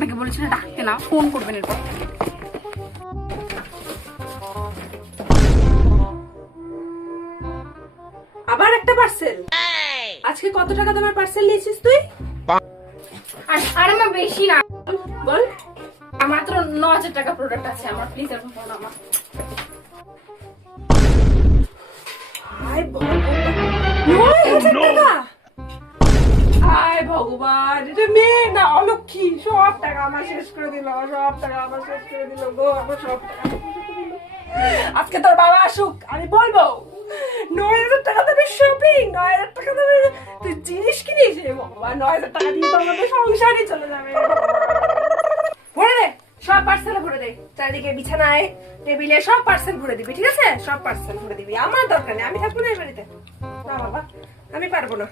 আপনাকে বলেছিল ডাকতে না, ফোন করবেন এরপর থেকে। আবার একটা পার্সেল। আজকে কত টাকা দামের পার্সেল নিয়েছিস তুই? আরে মা বেশি না, বল। মাত্র 9,000 টাকা প্রোডাক্ট আছে আমার, প্লিজ এরকম করো না মা। হায় ভগবান, 9,000 টাকা! হায় ভগবান, এটা মেয়ে না অলক্ষী, সব টাকা আমার শেষ করে দিল, সব টাকা আমার শেষ করে দিল গো, আমার সব টাকা শেষ করে দিল। আজকে তোর বাবা আসুক, আমি বলবো 9,000 টাকা দেবে শপিং, 9,000 টাকা দেবে তুই জিনিস কিনিস। রে ভগবান, 9,000 টাকা দিয়ে তো আমাদের সংসারই চলে যাবে। ভরে দে, সব পার্সেলে ভরে দে, চারিদিকে বিছানায় টেবিলে সব পার্সেল ভরে দিবি, ঠিক আছে? সব পার্সেল ভরে দিবি, আমার দরকার নেই, আমি থাকবো না এই বাড়িতে। না বাবা, আমি পারবো না।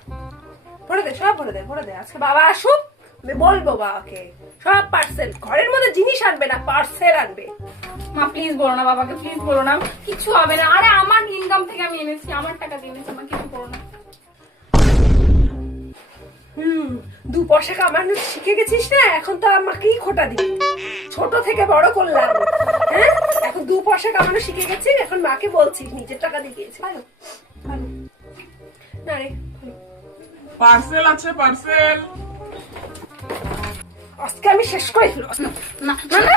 ভরে দে, সব ভরে দে, ভরে দে। আজকে বাবা আসুক, আমি বলবো বাবাকে সব পার্সেল, ঘরের মধ্যে জিনিস আনবে না, পার্সেল আনবে। মা প্লিজ বলো না বাবাকে, প্লিজ বলো না, কিছু হবে না। আরে আমার ইনকাম থেকে আমি এনেছি, আমার টাকা দিয়ে এনেছি, মা কিছু করো না। 2 পয়সা কামানো শিখে গেছিস না, এখন তো আমাকেই খোটা দিবি। ছোট থেকে বড় করলাম, হ্যাঁ? এখন 2 পয়সা কামানো শিখে গেছিস, এখন মাকে বলছিস নিজের টাকা দিয়ে দিয়েছিস। ভালো ভালো না রে, ভালো। পার্সেল আছে, পার্সেল। আজকে আমি শেষ করে ফেলবো। না না না,